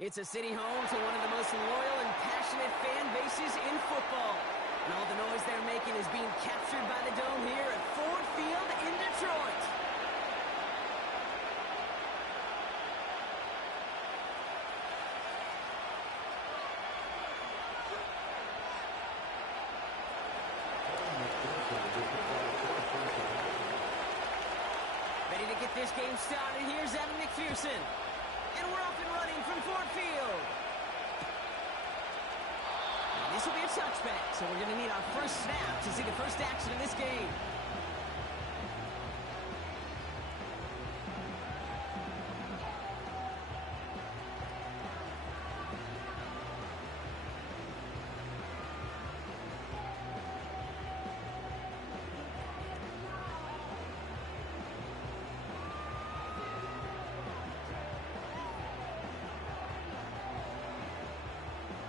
It's a city home to one of the most loyal and passionate fan bases in football. And all the noise they're making is being captured by the dome here at Ford Field in Detroit. Ready to get this game started. Here's Evan McPherson. And we're up and running from Ford Field. And this will be a touchback, so we're going to need our first snap to see the first action in this game.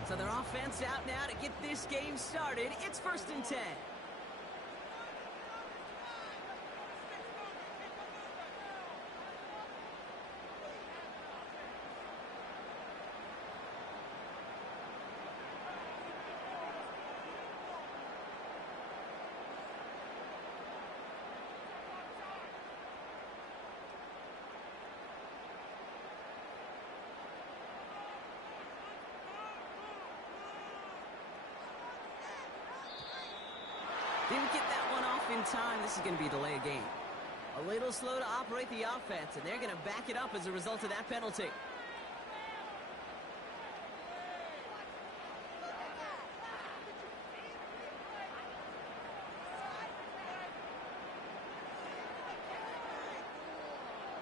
So their offense out now to get this game started. It's 1st and 10. Didn't get that one off in time. This is going to be a delay of game. A little slow to operate the offense, and they're going to back it up as a result of that penalty.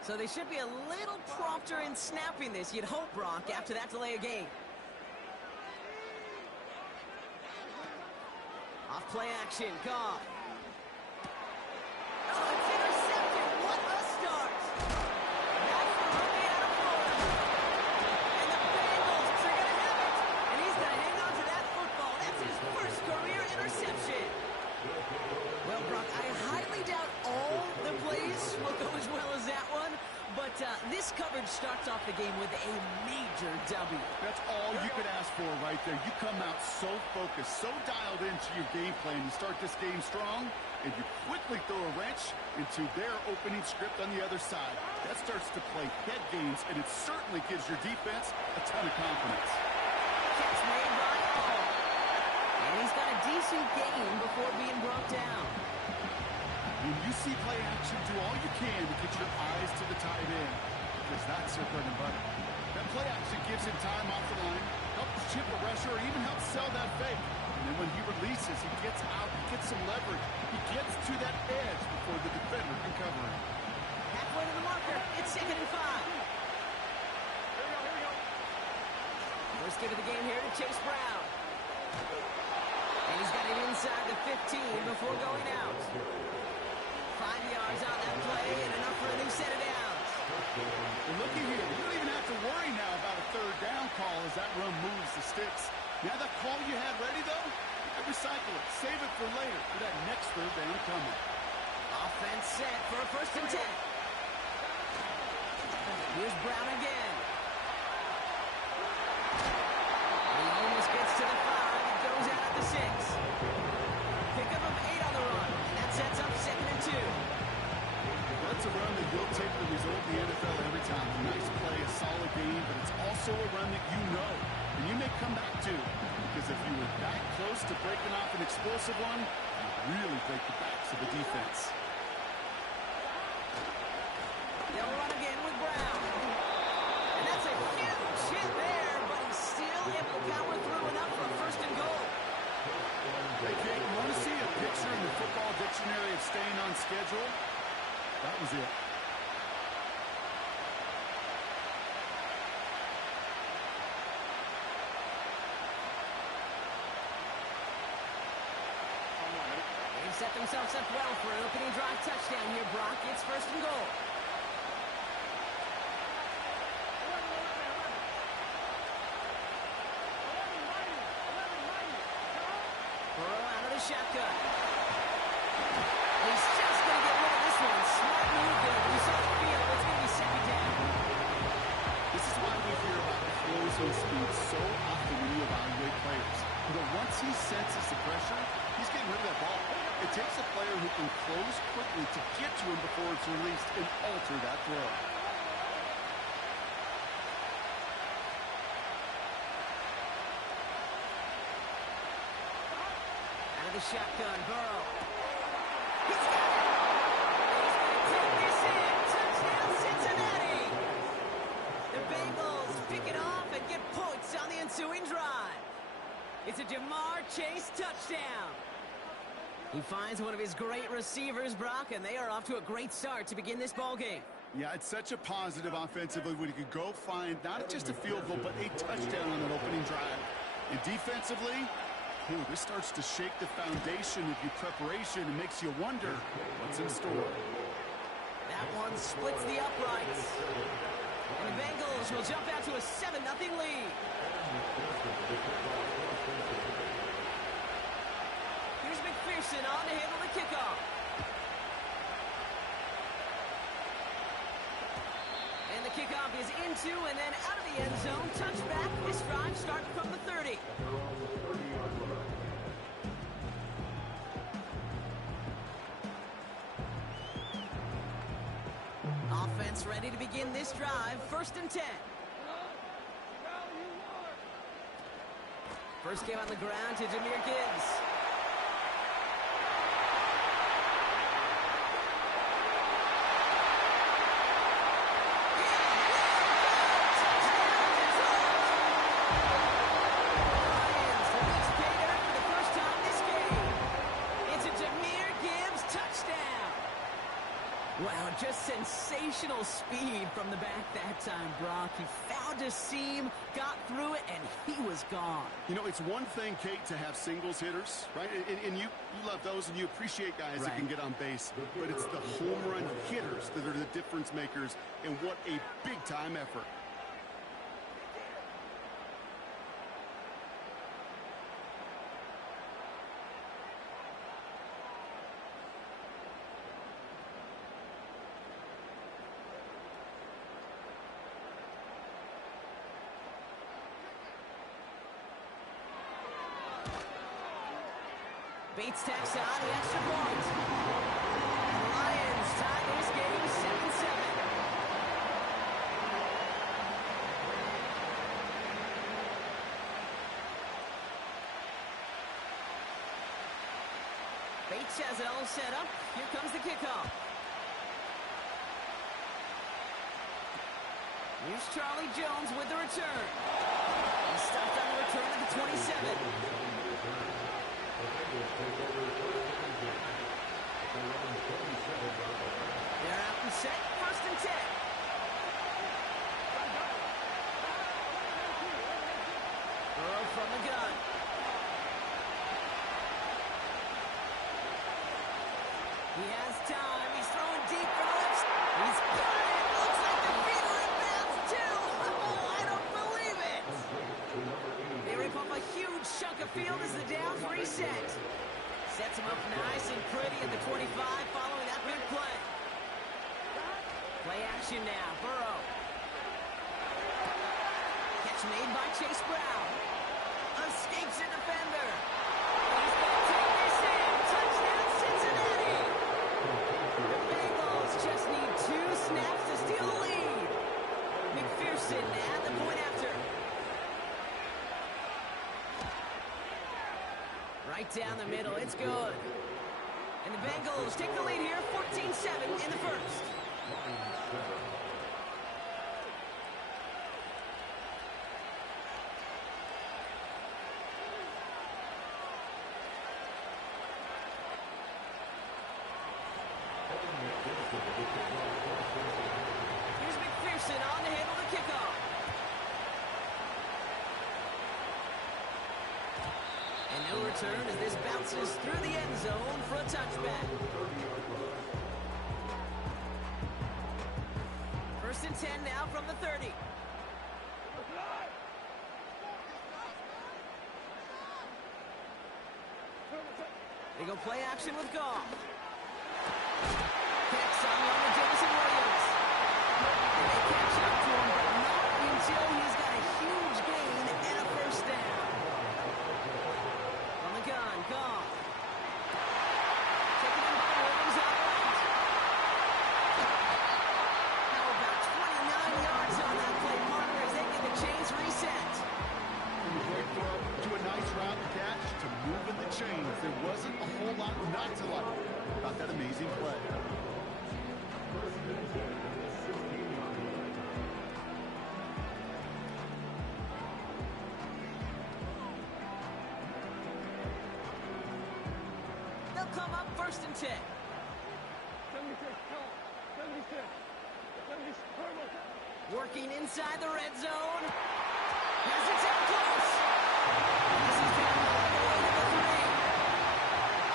So they should be a little prompter in snapping this, you'd hope, Brock, after that delay of game. Off play action, Goff. Oh, it's intercepted. What a start. That's the rookie out of Florida. And the Bengals are going to have it. And he's going to hang on to that football. That's his first career interception. Well, Brock, I highly doubt all the plays will go as well as that one. But this coverage starts off the game with a major W. That's all you could ask for right there. You come out so focused, so dialed into your game plan. You start this game strong, and you quickly throw a wrench into their opening script on the other side. That starts to play head games, and it certainly gives your defense a ton of confidence. Catch made by Hall. And he's got a decent game before being brought down. When you see play action, do all you can to get your eyes to the tight end, because that's their bread and butter. That play action gives him time off the line, helps chip a rusher, or even helps sell that fake. And then when he releases, he gets out, he gets some leverage. He gets to that edge before the defender can cover him. Halfway to the marker, it's 2nd and 5. Here we go. First give of the game here to Chase Brown. And he's got it inside the 15 before going out. 5 yards on that play and enough for a new set of downs. Well, looky here. You don't even have to worry now about a 3rd down call as that run moves the sticks. Now that call you had ready, though, recycle it. Save it for later for that next 3rd down coming. Offense set for a 1st and 10. Here's Brown again. He almost gets to the 5. It goes out at the 6. Pickup of 8 on the run. That sets up 2nd and 2. That's a run that will take the result in the NFL every time. A nice play, a solid game, but it's also a run that you know and you may come back to, because if you were that close to breaking off an explosive one, you really break the backs of the defense. They'll run again with Brown. And that's a huge hit there, but he's still able to power through enough for a 1st and goal. Hey, Kate, you want to see a picture in the football dictionary of staying on schedule? That was it. They've set themselves up well for an opening drive touchdown here, Brock. It's 1st and goal. Burrow out of the shotgun. He's just going to get rid of this one. Smart move there. When you saw the field, it's going to be 2nd down. This is why we hear about the flows of takes a player who can close quickly to get to him before it's released and alter that throw. Out of the shotgun, Burrow. He's got it! He's going to take this in. Touchdown, Cincinnati! The Bengals pick it off and get points on the ensuing drive. It's a Jamar Chase touchdown. He finds one of his great receivers, Brock, and they are off to a great start to begin this ballgame. Yeah, it's such a positive offensively when you could go find not just a field goal, but a touchdown on an opening drive. And defensively, this starts to shake the foundation of your preparation and makes you wonder what's in store. That one splits the uprights. And the Bengals will jump out to a 7-0 lead. Here's McPherson on to handle the kickoff. And the kickoff is into and then out of the end zone. Touchback. This drive starting from the 30. Offense ready to begin this drive. 1st and 10. First game on the ground to Jahmyr Gibbs. Lions reach pay dirt for the first time this game. It's a Jahmyr Gibbs touchdown. Wow, just sensational speed from the back that time, Brock. He found a seam, got through it, and he was gone. You know, it's one thing, Kate, to have singles hitters, right? And you love those, and you appreciate guys that can get on base. But it's the home run hitters that are the difference makers, and what a big-time effort. Bates tacks on the extra point. The Lions tie this game 7-7. Bates has it all set up. Here comes the kickoff. Here's Charlie Jones with the return. He's stopped on the return at the 27. They're out and set. 1st and 10. Burrow from the gun. He has time. He's throwing deep for the left. He's got it. Looks like the feet are in bounds too. Oh, I don't believe it. They rip off a huge chunk of field as the downs reset. Sets him up nice and pretty at the 25 following that big play. Play action now. Burrow. Catch made by Chase Brown. Escapes a defender. He's going to take this in. Touchdown, Cincinnati. The Bengals just need 2 snaps to steal the lead. McPherson at the point after. Right down the middle, it's good. And the Bengals take the lead here, 14-7 in the first. Here's McPherson on to handle the kickoff. And no return as this bounces through the end zone for a touchback. 1st and 10 now from the 30. They go play action with Goff. Picks on one to Jameson Williams. And they catch up to him, but not until he's got a huge gain and a 1st down. On the gun, Goff. come up 1st and 10. 76, go. 76. 76, turbo. Working inside the red zone. Has it down close. This is down all the way to the 3.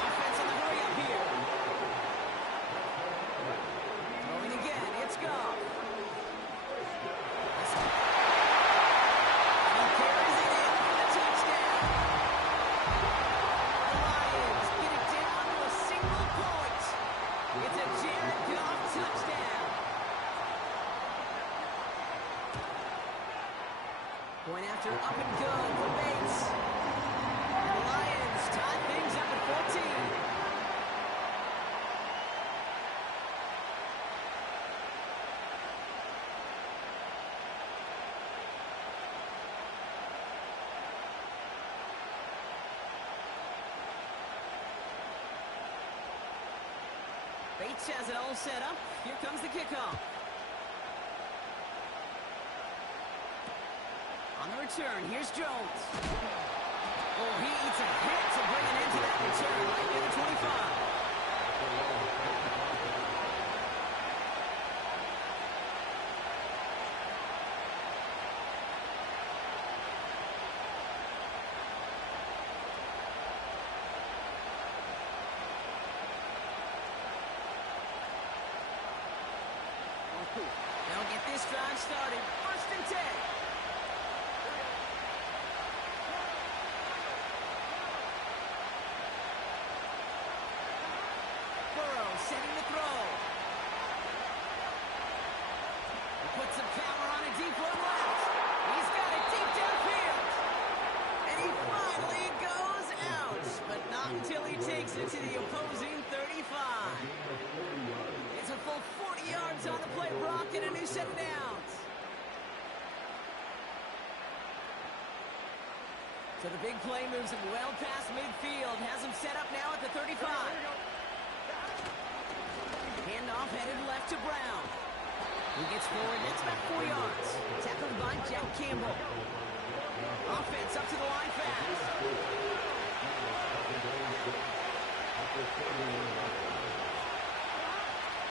Offense on the hurry up here. Throwing again. It's Goff. And he carries it in for the touchdown. The Lions get it down to a single point. It's a Jared Goff touchdown. Going after up and good for Bates. And the Lions tie things up at 14. Bates has it all set up. Here comes the kickoff. On the return, here's Jones. Oh, he eats a hit to bring it into that return right near the 25. They'll get this drive started. 1st and 10. Setting the throw. He puts some power on a deep one left. He's got it deep downfield. And he finally goes out. But not until he takes it to the opposing 35. It's a full 40 yards on the play, Brock, and a new set of downs. So the big play moves him well past midfield. Has him set up now at the 35. Handoff headed left to Brown. He gets forward, that's about 4 yards. Tackled by Jack Campbell. Offense up to the line fast.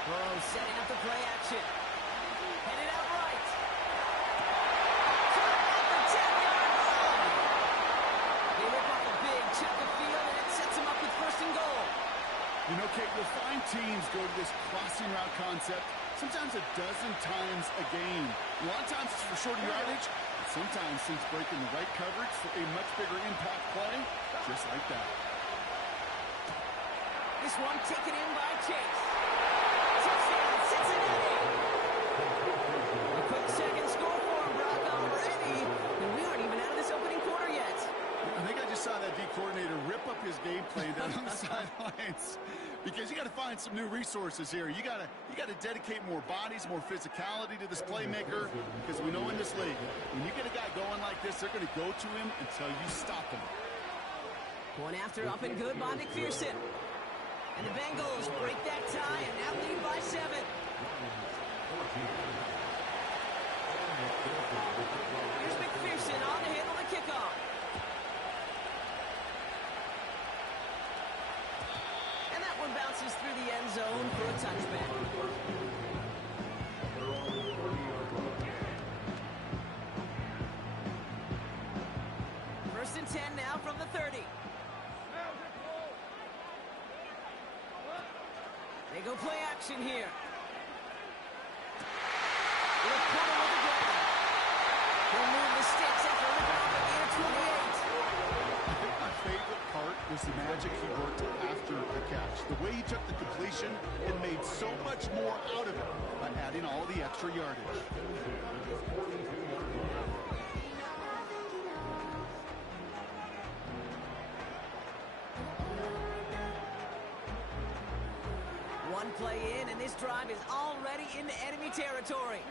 Burrow setting up the play action. Headed out right. Caught at the 10-yard line. They rip off a big chunk of field, and it sets him up with 1st and goal. You know, Kate, you'll find teams go to this crossing route concept sometimes a dozen times a game. A lot of times it's for shorter yardage, but sometimes teams break in the right coverage for a much bigger impact play, just like that. This one taken in by Chase. Touchdown, Cincinnati! A quick second score for him, Brock, already. And we aren't even out of this opening quarter yet. I think I just saw that D coordinator rip up his game plan down on the sidelines, because you got to find some new resources here. You got to dedicate more bodies, more physicality to this playmaker, because we know in this league, when you get a guy going like this, they're going to go to him until you stop him. Going after up and good by McPherson. And the Bengals break that tie and now lead by 7. Here's McPherson on to handle the kickoff. And that one bounces through the end zone for a touchback. First and 10 now from the 30. They go play action here. He'll corner with the ground. He'll move the sticks after ripping off at near 28. I think my favorite part was the magic he worked after the catch. The way he took the completion and made so much more out of it by adding all the extra yardage. One play in, and this drive is already into enemy territory.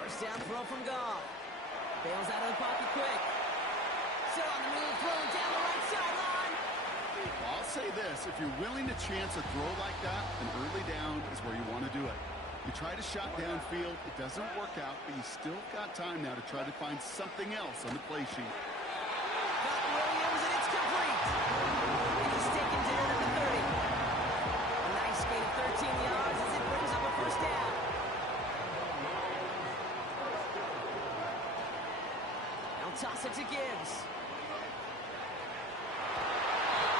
First down throw from Goff. Bails out of the pocket quick. Still on the move, throwing down the right sideline. Well, I'll say this. If you're willing to chance a throw like that, then early down is where you want to do it. You try to shot downfield, it doesn't work out, but you still got time now to try to find something else on the play sheet. Got Williams, and it's complete. And he's taken toss it to Gibbs.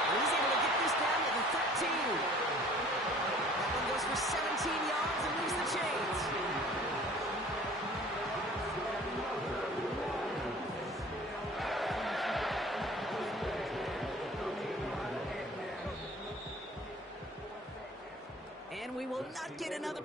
He's able to get this down to the 13. That one goes for 17 yards and moves the chains. And we will not get another.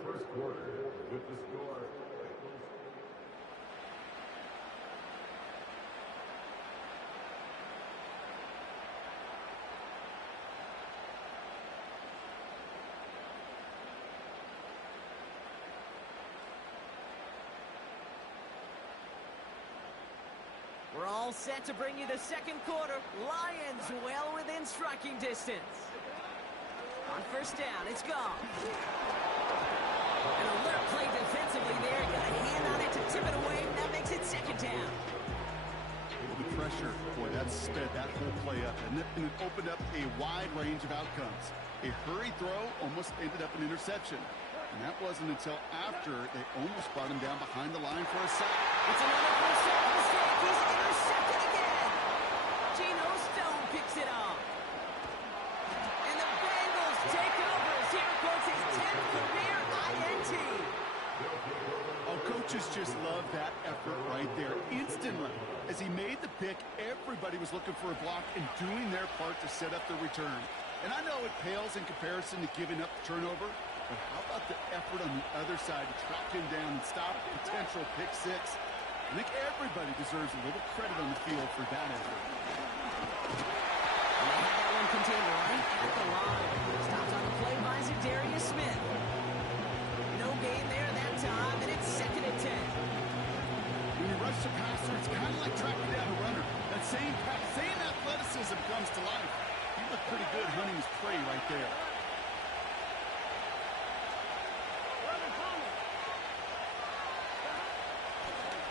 We're all set to bring you the second quarter. Lions well within striking distance. On first down, it's gone. An alert play defensively there. Got a hand on it to tip it away. That makes it second down. The pressure, boy, that sped that whole play up. And it opened up a wide range of outcomes. A hurried throw almost ended up an interception. And that wasn't until after they almost brought him down behind the line for a sack. It's another first down mistake. He's intercepted again. Geno Stone picks it off. And the Bengals take over as he records his 10th career INT. Oh, coaches just love that effort right there. Instantly, as he made the pick, everybody was looking for a block and doing their part to set up the return. And I know it pales in comparison to giving up the turnover, but how about the effort on the other side to track him down and stop a potential pick six? I think everybody deserves a little credit on the field for that effort. And they have that one contained right at the line. Stopped on the play by Zadarius Smith. No gain there that time, and it's second and 10. When you rush the passer, it's kind of like tracking down a runner. That same athleticism comes to life. He looked pretty good hunting his prey right there.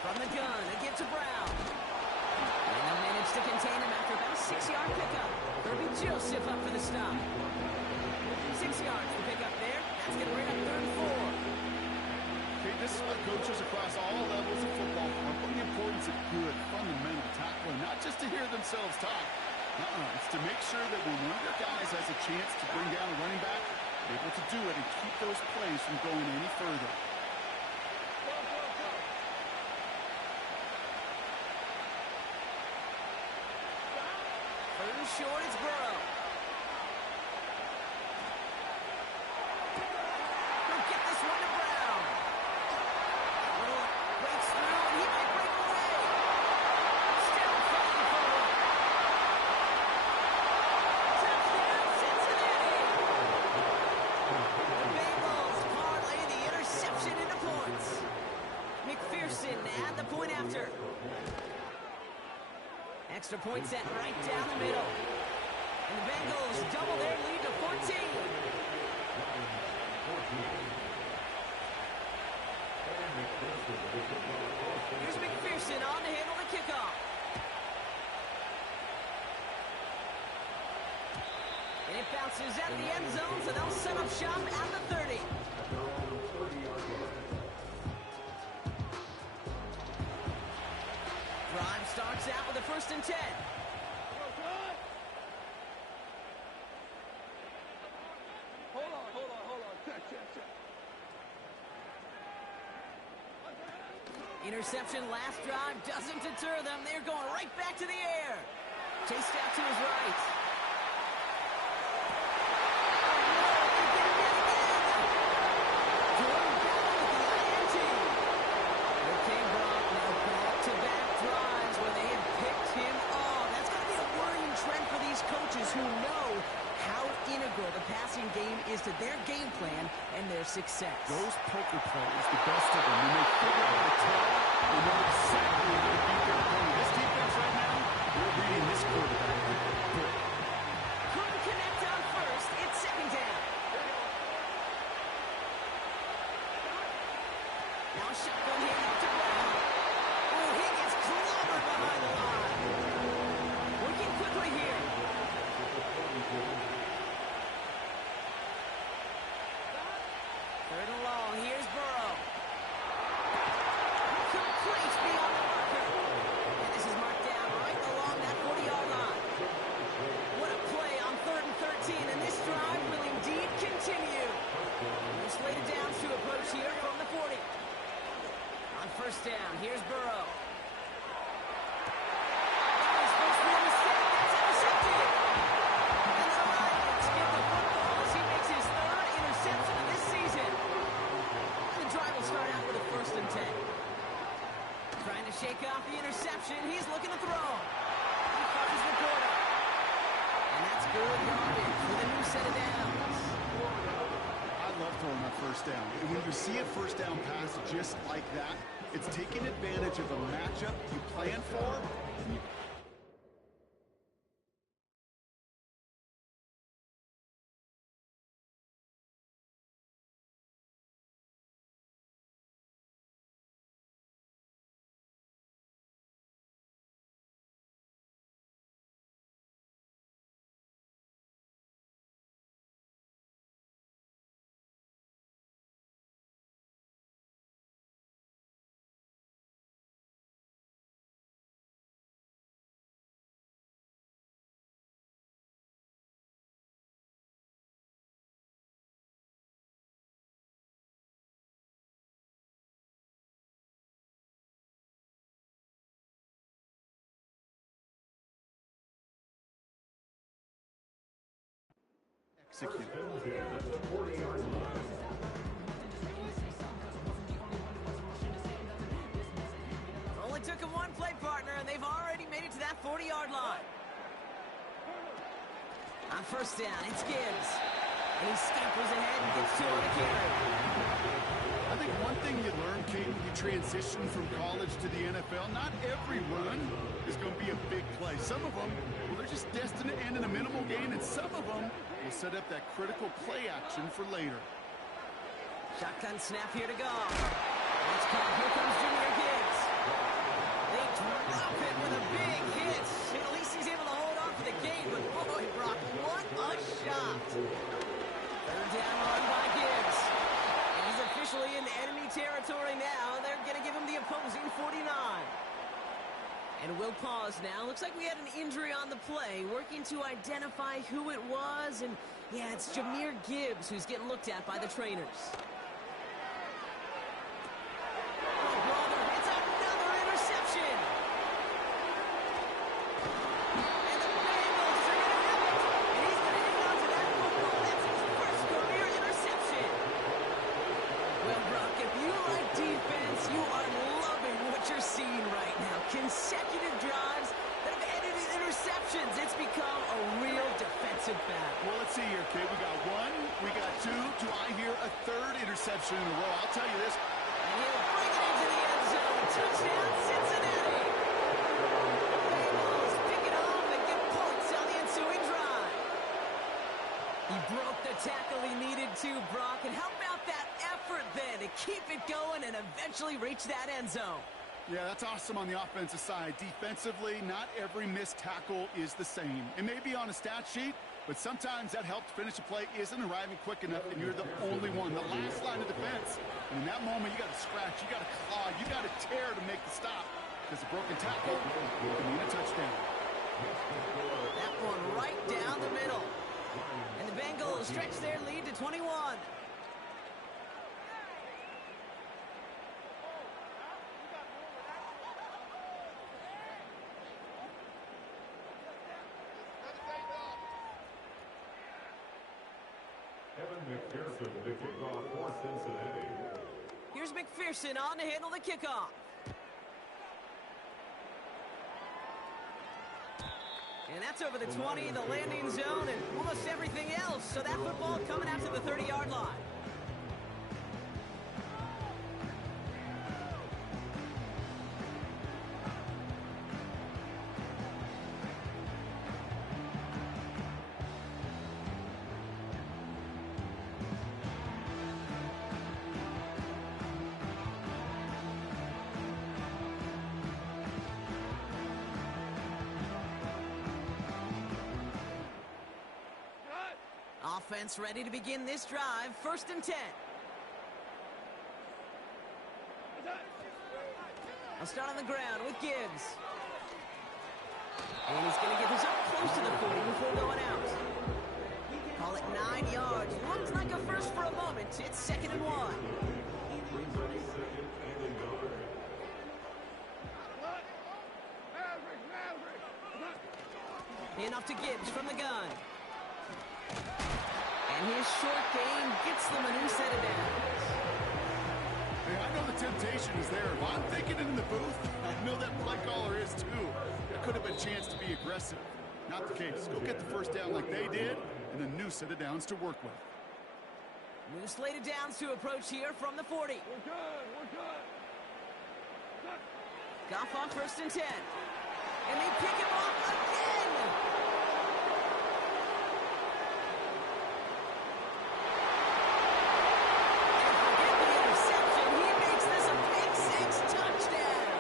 From the gun, a give to Brown. And they'll manage to contain him after about a 6-yard pickup. Kirby Joseph up for the stop. 6 yards to pick up there. That's going to bring up 3rd and 4. Okay, this is what coaches across all levels of football are on the importance of good, fundamental tackling, not just to hear themselves talk. It's to make sure that when one of their guys has a chance to bring down a running back, they're able to do it and keep those plays from going any further. Third and short, it's Burrow. He'll get this one to Brown. Well, breaks through, and he might break away. Still fighting for it. Touchdown, Cincinnati. The Bengals parlay the interception into points. McPherson at the point after. Extra point set right down the middle. And the Bengals double their lead to 14. Here's McPherson on to handle the kickoff. And it bounces out of the end zone, so they'll set up shop at the 30. Drive starts out with a 1st and 10. Hold on. Check. Interception last drive doesn't deter them. They're going right back to the air. Chased out to his right. Who know how integral the passing game is to their game plan and their success. Those poker players, the best of them, when they figure out how to tell, they know exactly how to beat their opponent. This defense right now, we're reading this quarterback. Couldn't connect on first. It's 2nd down. Now shotgun here to Brown. Oh, he gets clobbered behind the line. Working quickly here. 3rd and long. Here's Burrow. Complete beyond the marker. And this is marked first down. Here's Burrow. That was supposed to be a mistake. That's intercepted. And the Lions get the football as he makes his third interception of this season. The drive will start out with a 1st and 10. Trying to shake off the interception. He's looking to throw. He finds the quarter. And that's good yardage with a new set of downs. I love throwing that first down. And when you see a first down pass just like that, it's taking advantage of a matchup you plan for. Execute. Only took him one play, partner, and they've already made it to that 40-yard line. On first down, it's Gibbs. And he scampers ahead and gets 2 on the carry. I think one thing you learn, King, when you transition from college to the NFL, not every run is going to be a big play. Some of them, well, they're just destined to end in a minimal gain, and some of them will set up that critical play action for later. Shotgun snap here to go. Let's call. Here comes Junior Gibbs. They drop it with a big hit. At least he's able to hold on for the game, but boy, Brock, what a shot. 3rd down run by Gibbs. And he's officially in enemy territory now. They're going to give him the opposing 49. And we'll pause now. Looks like we had an injury on the play. Working to identify who it was. And, yeah, it's Jahmyr Gibbs who's getting looked at by the trainers. Oh, brother, it's another interception. And the Bengals are going to have it. And he's going to hang on to that football. That's his first career interception. Well, Brock, if you like defense, you are loving what you're seeing right now. Consecutive drives that have ended in interceptions. It's become a real defensive battle. Well, let's see here, kid. We got 1, we got 2. Do I hear a 3rd interception in a row? I'll tell you this. And he'll bring it into the end zone. Touchdown, Cincinnati. Bengals pick it off and get points on the ensuing drive. He broke the tackle he needed to, Brock. And how about that effort then to keep it going and eventually reach that end zone? Yeah, that's awesome on the offensive side. Defensively, not every missed tackle is the same. It may be on a stat sheet, but sometimes that help to finish a play isn't arriving quick enough, and you're the only one, the last line of defense. And in that moment, you got to scratch, you got to claw, you got to tear to make the stop. Because a broken tackle can mean a touchdown. That one right down the middle. And the Bengals stretch their lead to 21. McPherson to kick off for Cincinnati. Here's McPherson on to handle the kickoff. And that's over the 20, the landing zone, and almost everything else. So that football coming out to the 30-yard line. Offense ready to begin this drive. 1st and 10. I'll start on the ground with Gibbs. And he's going to get this up close to the 40 before going out. Call it 9 yards. Looks like a first for a moment. It's 2nd and 1. And off to Gibbs from the gun. And his short game gets them a new set of downs. Hey, I know the temptation is there. If I'm thinking it in the booth, I know that play caller is too. That could have been a chance to be aggressive. Not the case. Go get the first down like they did, and a new set of downs to work with. New slate of downs to approach here from the 40. We're good. We're good. Goff on 1st and 10. And they pick him off again. And forget the interception. He makes this a pick 6 touchdown.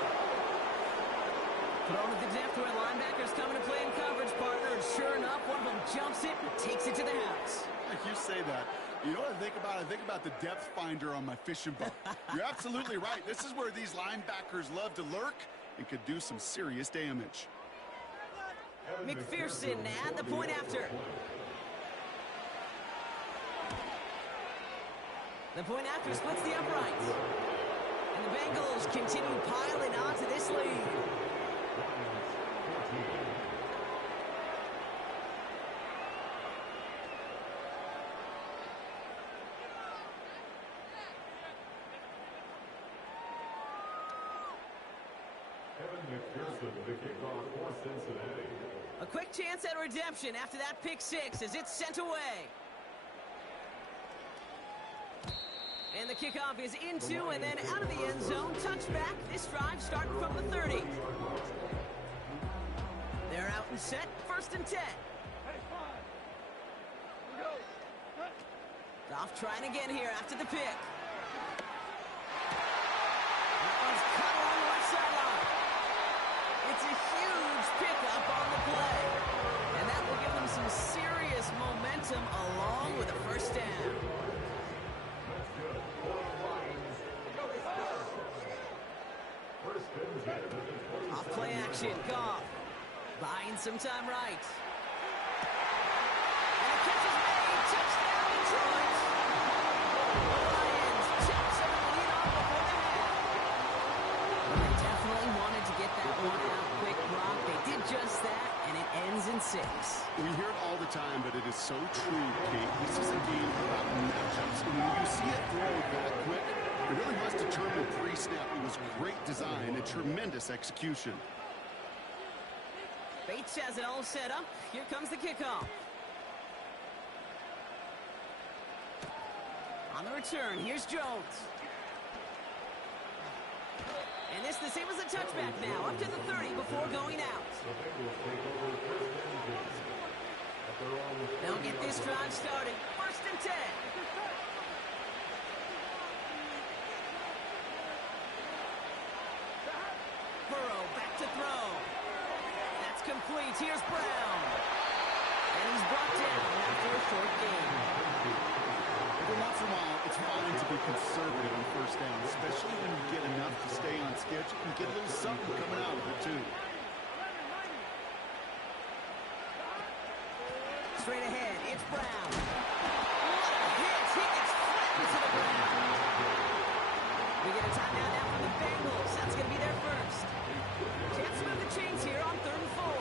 Thrown at the Deathrow. Linebackers coming to play in coverage, partner. And sure enough, one of them jumps it and takes it to the house. Like you say that. You know what I think about? I think about the depth finder on my fishing boat. You're absolutely right. This is where these linebackers love to lurk and could do some serious damage. McPherson at the point after. The point after splits the uprights. And the Bengals continue piling onto this lead. McPherson with the kickoff for Cincinnati. A quick chance at redemption after that pick 6 as it's sent away. And the kickoff is into and then out of the end zone. Touchback. This drive starting from the 30. They're out and set. 1st and 10. Hey, 5. Go. Goff trying again here after the pick. That one's cut along the left sideline. It's a huge pickup on the play. And that will give them some serious momentum along with a first down. Off play action, Goff. Buying some time right. And the catch is made. Touchdown, Detroit. The Lions took some of the lead off before the half. Well, they definitely wanted to get that one out quick, Brock. They did just that, and it ends in 6. We hear it all the time, but it is so true, Kate. This is a game about matchups. And when you see it throw that quick, it really must determine pre-snap. It was great design and tremendous execution. Bates has it all set up. Here comes the kickoff. On the return, here's Jones. And this the same as a touchback now, up to the 30 before going out. They'll get this drive started. 1st and 10. Burrow back to throw. That's complete. Here's Brown. And he's brought down after a short game. Every once in a while, it's fine to be conservative on 1st down, especially when you get enough to stay on schedule and get a little something coming out of it, too. Straight ahead, it's Brown. What a hit! He gets flattened to the ground. We get a timeout now from the Bengals. That's going to be their first. Chance to move the chains here on 3rd and 4.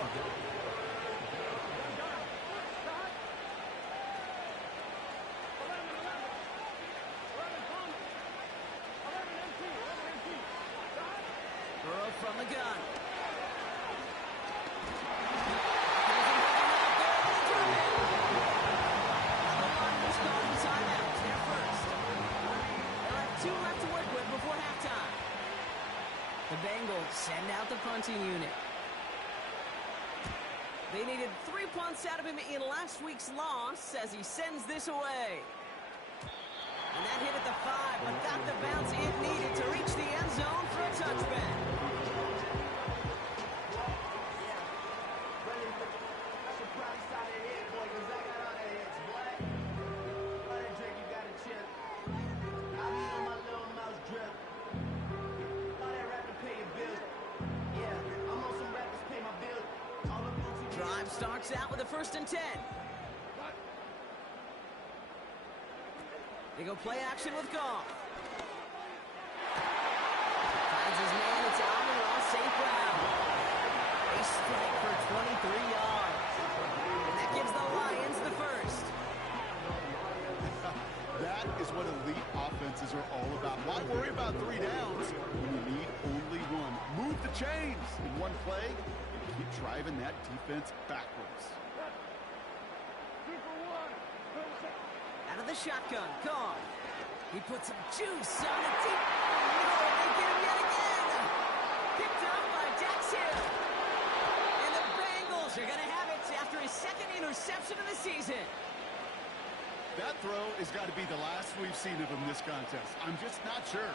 Burrow from the gun. The Bengals send out the punting unit. They needed 3 punts out of him in last week's loss as he sends this away. And that hit at the 5, but got the bounce it needed to reach the end zone for a touchback. Drive starts out with a 1st and 10. They go play action with Goff. Finds his man, it's Amon-Ra St. Brown. A strike for 23 yards. defenses are all about. Why worry about 3 downs when you need only one? Move the chains in one play and keep driving that defense backwards. Out of the shotgun, gone. He put some juice on the deep. Oh, no, they get him yet again. Picked up by Deathrow. And the Bengals are going to have it after his second interception of the season. That throw has got to be the last we've seen of him this contest. I'm just not sure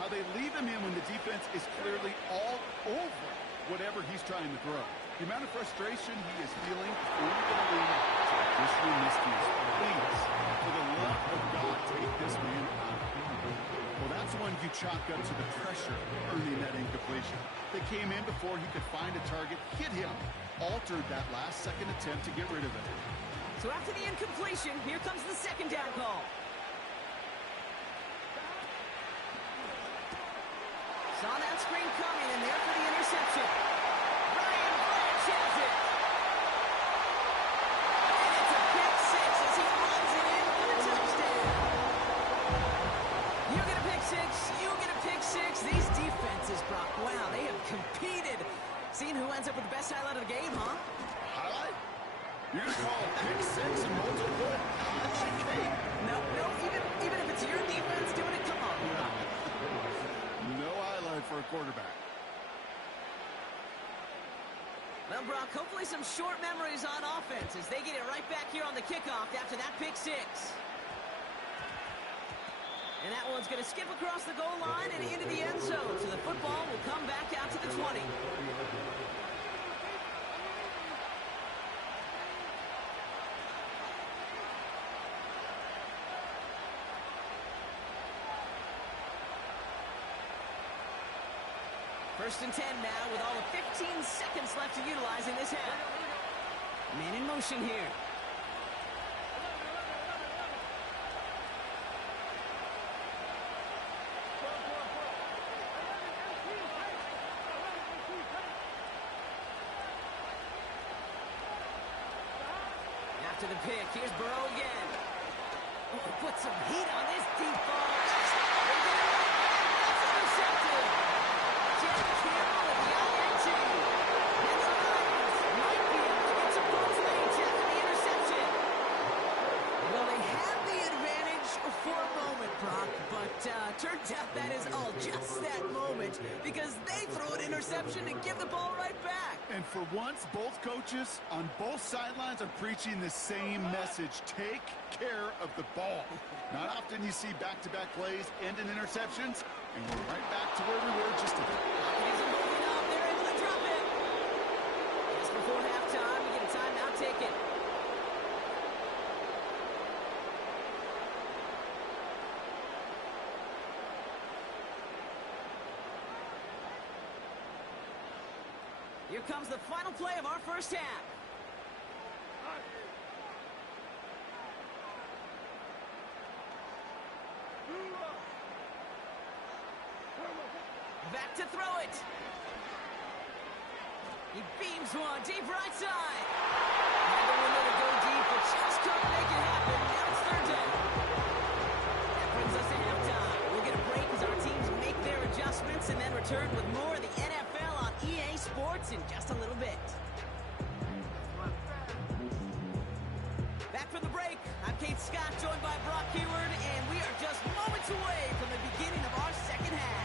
how they leave him in when the defense is clearly all over whatever he's trying to throw. The amount of frustration he is feeling is only going to lead to additional miscues. Please, for the love of God, take this man out. Well, that's one you chalk up to the pressure earning that incompletion. They came in before he could find a target, hit him, altered that last-second attempt to get rid of it. So after the incompletion, here comes the second down call. Saw that screen coming, and there for the interception. Ryan Branch has it. And it's a pick six as he runs it in for the touchdown. You get a pick six, you get a pick six. These defenses, Brock, wow, they have competed. Seeing who ends up with the best highlight of the game, huh? Highlight? You're going to call a pick six and multiple? No, even if it's your defense doing it, come on. No highlight for a quarterback. Well, Brock, hopefully some short memories on offense as they get it right back here on the kickoff after that pick six. And that one's going to skip across the goal line and into the end zone. So the football will come back out to the 20. First and 10 now with all of 15 seconds left to utilize in this half. Man in motion here. After the pick, here's Burrow again. Oh, put some heat on this deep ball. That's intercepted. Jeff Carroll with the INT. And the Lions might be able to get some points late after the interception. Well, they had the advantage for a moment, Brock, but turns out that is all just that moment because they throw an interception and give the ball right back. And for once, both coaches on both sidelines are preaching the same message. Take care of the ball. Not often you see back-to-back plays end in interceptions, and we're right back to where we were just a bit. Isn't moving up. They're able to drop it. Just before halftime, we get a timeout. Take it. Here comes the final play of our first half. Back to throw it. He beams one deep right side. Had the window to go deep, but just couldn't make it happen. Now it's third down. That brings us to halftime. We'll get a break as our teams make their adjustments and then return with more of the NFL on EA Sports in just a little bit. Back from the break, I'm Kate Scott, joined by Brock Keyword, and we are just moments away from the beginning of our second half.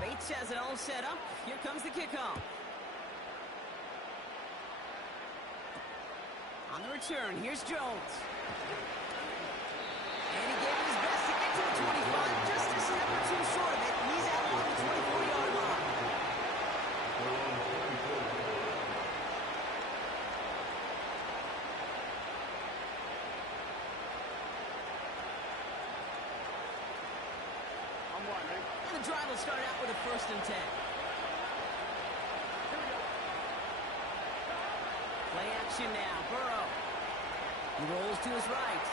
Bates has it all set up. Here comes the kickoff. On the return, here's Jones. And he gave it his best to get to the 25, just a step or two short of it. He's out along the 24-yard line. And the drive will start out with a 1st and 10. Play action now, Burrow. He rolls to his right.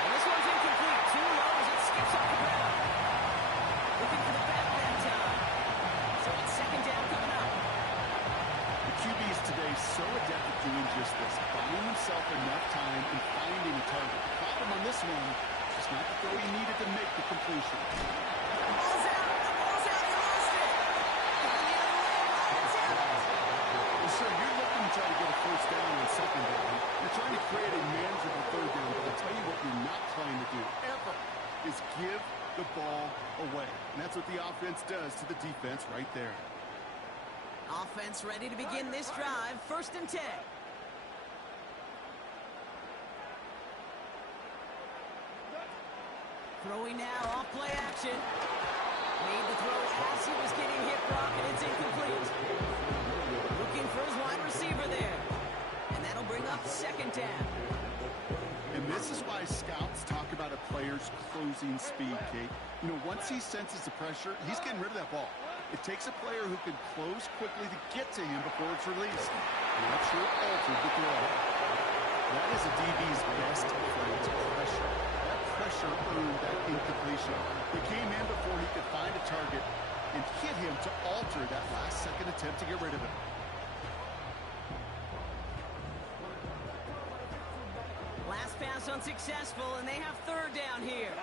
And this one's incomplete. Too low as it skips off the ground. Looking for the back that time. So it's second down coming up. The QBs today so adept at doing just this, buying himself enough time and finding a target. The problem on this one is not the throw he needed to make the completion. The ball's out. The ball's out. He lost it. Going the other way. Lions have it. Well, sure, you're looking to try to get a first down on second down. You're trying to create a manageable third down, but I'll tell you what you're not trying to do ever is give the ball away. And that's what the offense does to the defense right there. Offense ready to begin this drive. 1st and 10. Throwing now, off play action. Made the throw as he was getting hit, Brock, and it's incomplete. Looking for his wide receiver there. And that'll bring up 2nd down. And this is why scouts talk about a player's closing speed, Kate. You know, once he senses the pressure, he's getting rid of that ball. It takes a player who can close quickly to get to him before it's released. And that sure altered the throw. That is a DB's best friend, pressure. That pressure earned that incompletion. He came in before he could find a target and hit him to alter that last-second attempt to get rid of him. Last pass unsuccessful, and they have 3rd down here.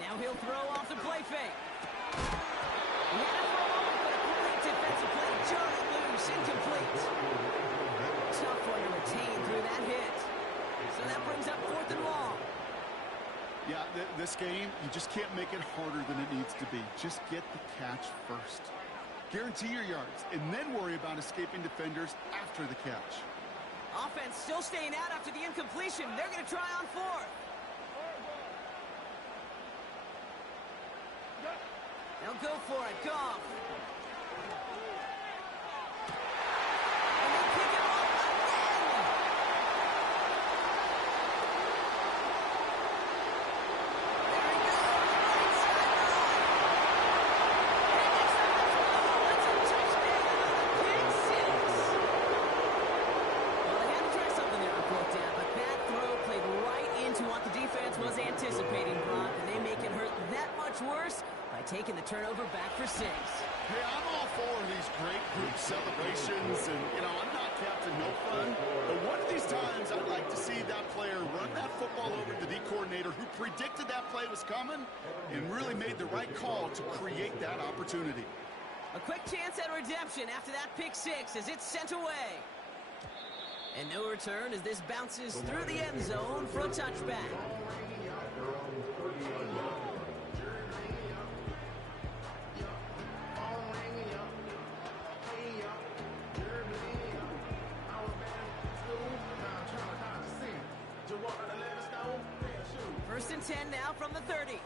Now he'll throw off the play fake. He had it for a moment, but a great defensive play. Jarred loose, incomplete. Tough one to retain through that hit. So that brings up 4th and long. Yeah, this game, you just can't make it harder than it needs to be. Just get the catch first. Guarantee your yards, and then worry about escaping defenders after the catch. Offense still staying out after the incompletion. They're going to try on 4th. They'll go for it. Goff. And they pick him up again. There he goes. Right sideline. And he gets the first ball. It's a touchdown. Pick 6. Well, they had to try something there to fourth down, but that throw played right into what the defense was anticipating, Brock, and they make it hurt that much worse by taking the turnover back for 6. Hey, I'm all for these great group celebrations, and, you know, I'm not Captain No Fun, but one of these times I'd like to see that player run that football over to the coordinator who predicted that play was coming and really made the right call to create that opportunity. A quick chance at redemption after that pick 6 as it's sent away. And no return as this bounces through the end zone for a touchback. First and 10 now from the 30.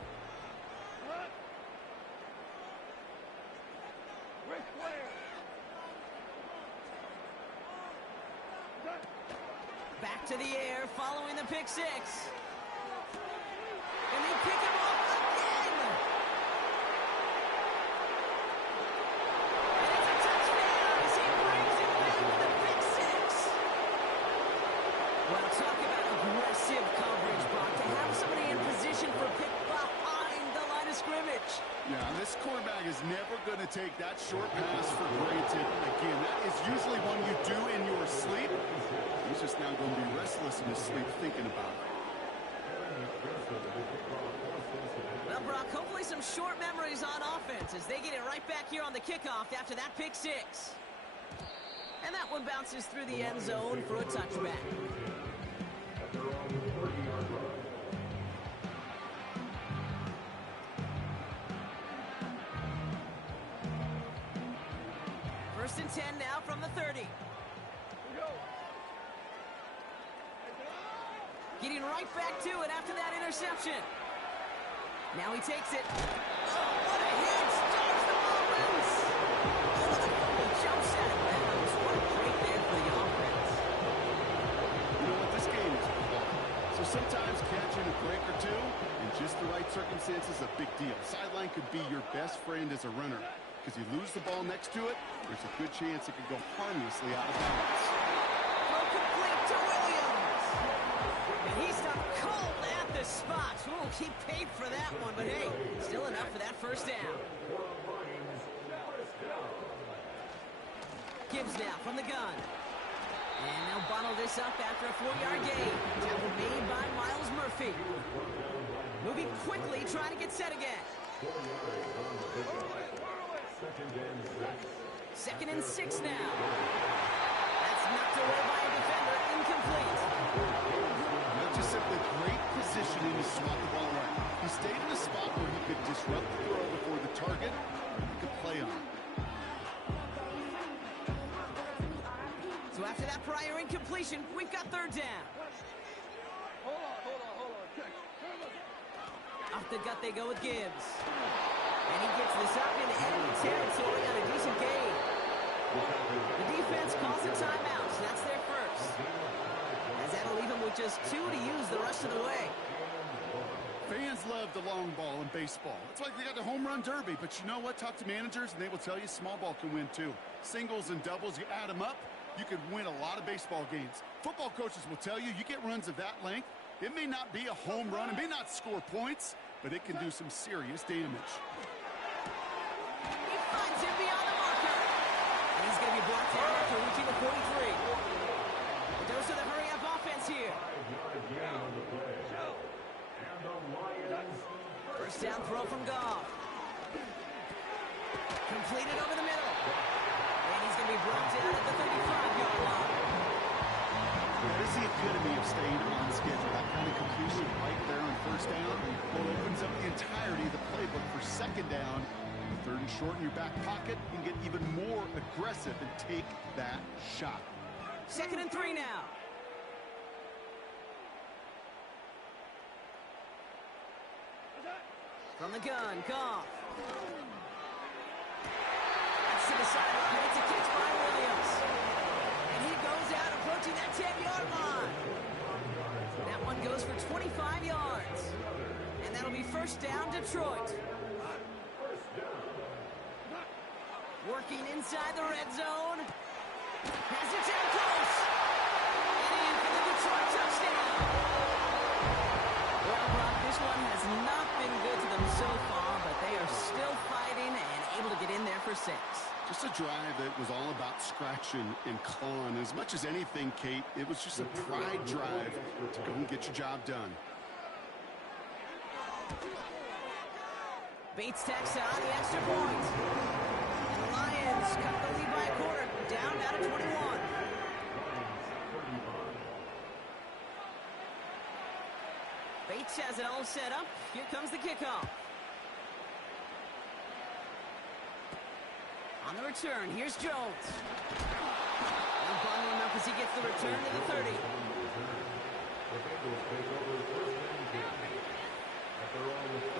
Back to the air following the pick 6. And they pick him up again. And it's a touchdown as he brings it down with the pick 6. Well, talk about aggressive coverage, Brock. To have somebody in position for pick behind the line of scrimmage. Yeah, this quarterback is never going to take that short pass for granted. Again, that is usually one you do in your sleep. He's just now going to be restless in his sleep thinking about it. Well, Brock, hopefully some short memories on offense as they get it right back here on the kickoff after that pick 6. And that one bounces through the end zone for a touchback. First and 10 now from the 30. Getting right back to it after that interception. Now he takes it. Oh, what a hit! Dodge the ball loose. Oh, the fumble jumps out of bounds. What a break there for the offense. You know what? This game is fun. So sometimes catching a break or two in just the right circumstances is a big deal. Sideline could be your best friend as a runner. Because you lose the ball next to it, there's a good chance it could go harmlessly out of bounds. Throw complete to Williams. And he stopped cold at the spot. Ooh, he paid for that one, but hey, still enough for that first down. Gibbs now from the gun. And they'll bottle this up after a 4-yard gain. Tackle made by Miles Murphy. Moving quickly, trying to get set again. 2nd and 6 now. That's knocked away by a defender, incomplete. Not just simply great positioning to swat the ball right. He stayed in a spot where he could disrupt the throw before the target. He could play on it. So after that prior incompletion, we've got 3rd down. Hold on. Check. Off the gut they go with Gibbs. And he gets this up into enemy territory on a decent gain. The defense calls a timeout, so that's their first. As that'll leave them with just 2 to use the rest of the way. Fans love the long ball in baseball. It's like they got the home run derby, but you know what? Talk to managers, and they will tell you small ball can win too. Singles and doubles, you add them up, you could win a lot of baseball games. Football coaches will tell you, you get runs of that length, it may not be a home run, it may not score points, but it can do some serious damage. He finds him beyond the marker. And he's going to be blocked out after reaching the 43. The dose of the hurry-up offense here. First down throw from Goff. Completed over the middle. And he's going to be brought down at the 35-yard line. This is the epitome of staying on schedule. That kind of completion right there on first down. Well, opens up the entirety of the playbook for 2nd down. 3rd and short in your back pocket. You can get even more aggressive and take that shot. 2nd and 3 now. From the gun, Goff. That's to the sideline. It's a catch by Williams. And he goes out approaching that 10-yard line. That one goes for 25 yards. And that'll be first down, Detroit. Working inside the red zone. Has it down close. And in for the Detroit touchdown. Well, Brock, this one has not been good to them so far, but they are still fighting and able to get in there for 6. Just a drive that was all about scratching and clawing. As much as anything, Kate, it was just a pride drive to go and get your job done. Bates tacks on the extra point. And the Lions cut the lead by a quarter, down to 21. Bates has it all set up. Here comes the kickoff. On the return, here's Jones. And bundling up as he gets the return to the 30.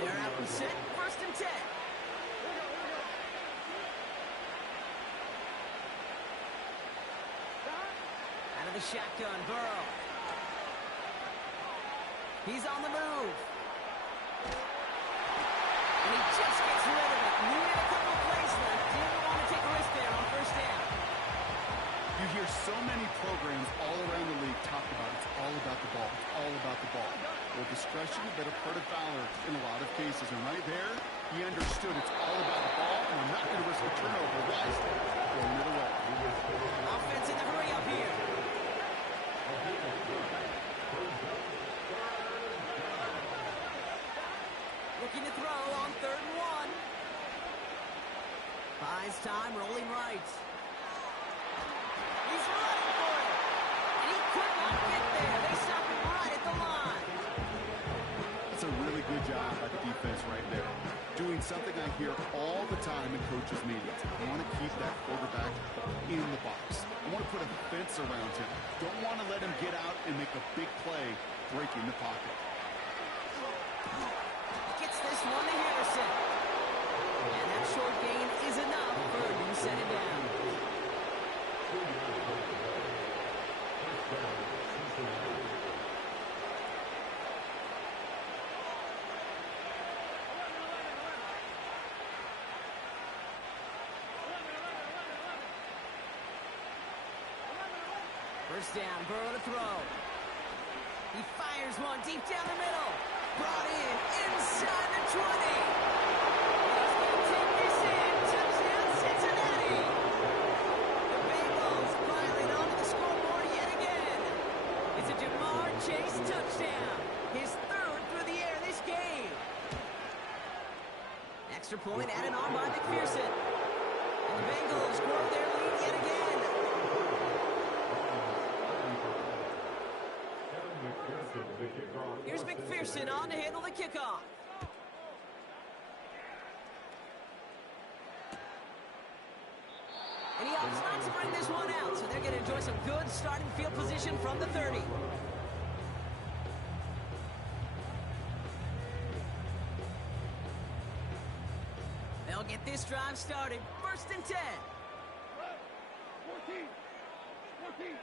They're out and set, 1st and 10. Out of the shotgun, Burrow. He's on the move. And he just gets rid of it. He had a couple of plays left. Didn't want to take a risk there on first down. You hear so many programs all around the league talk about it's all about the ball. It's all about the ball. Well, discretion, better part of valor in a lot of cases. And right there, he understood it's all about the ball, and I'm not going to risk a turnover. Guys, throwing it away. Offense in the hurry up here. Looking to throw on 3rd and 1. Buys time, rolling right. He's running for it. And he could not get there. They stop him right at the line. That's a really good job by the defense right there. Doing something I hear all the time in coaches' meetings. I want to keep that quarterback in the box. I want to put a fence around him. Don't want to let him get out and make a big play breaking the pocket. Gets this one to Harrison. And that short gain is enough for him to set it down. First down, Burrow to throw. He fires one deep down the middle. Brought in inside the 20. He's going to take this in. Touchdown, Cincinnati. The Bengals Chase touchdown. His third through the air this game. Extra point added on by McPherson. And the Bengals grow their lead yet again. Here's McPherson on to handle the kickoff. And he opts not to bring this one out, so they're going to enjoy some good starting field position from the 30. They'll get this drive started. 1st and 10. 14.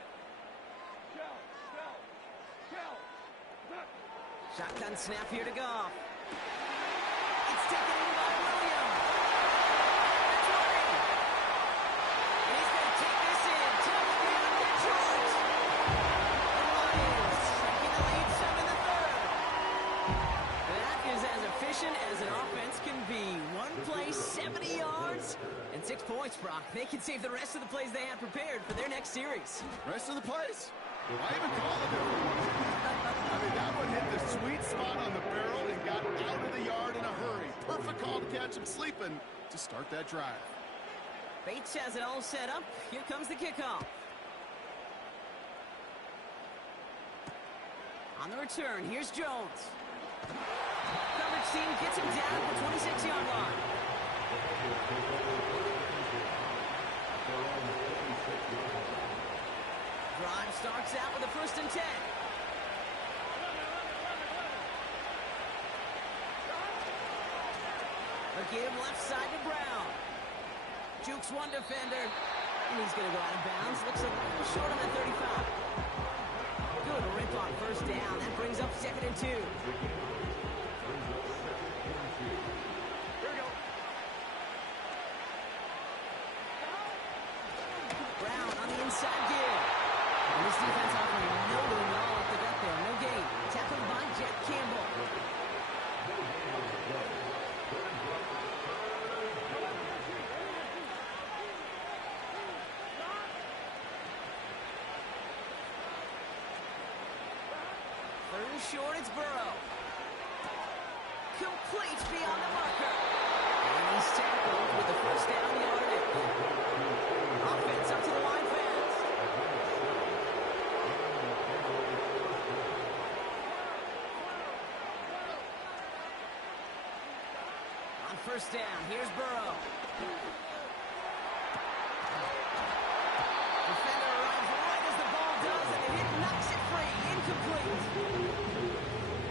Shotgun snap here to Goff. It's taken in by Williams. That's running. And he's going to take this in. Touchdown, Detroit. The Lions taking the lead some in the 3rd. That is as efficient as an offense can be. One play, 70 yards, and 6 points, Brock. They can save the rest of the plays they have prepared for their next series. Rest of the plays? I even call it I mean, that one hit the sweet spot on the barrel and got out of the yard in a hurry. Perfect call to catch him sleeping to start that drive. Bates has it all set up. Here comes the kickoff. On the return, here's Jones. Coverage team gets him down at the 26-yard line. Drive starts out with a 1st and 10. A give left side to Brown. Jukes one defender. And he's going to go out of bounds. Looks a little short on that 35. Good rip on 1st down. That brings up 2nd and 2. Brown on the inside give. And this defense offering no room at all up the gut there. No gain. Tackled by Jack Campbell. Third and short, it's Burrow. Complete beyond the marker. And he's tackled with the 1st down yardage. Offense up to the line fence. On 1st down, here's Burrow. Defender arrives right as the ball does, and the hit knocks it free. Incomplete.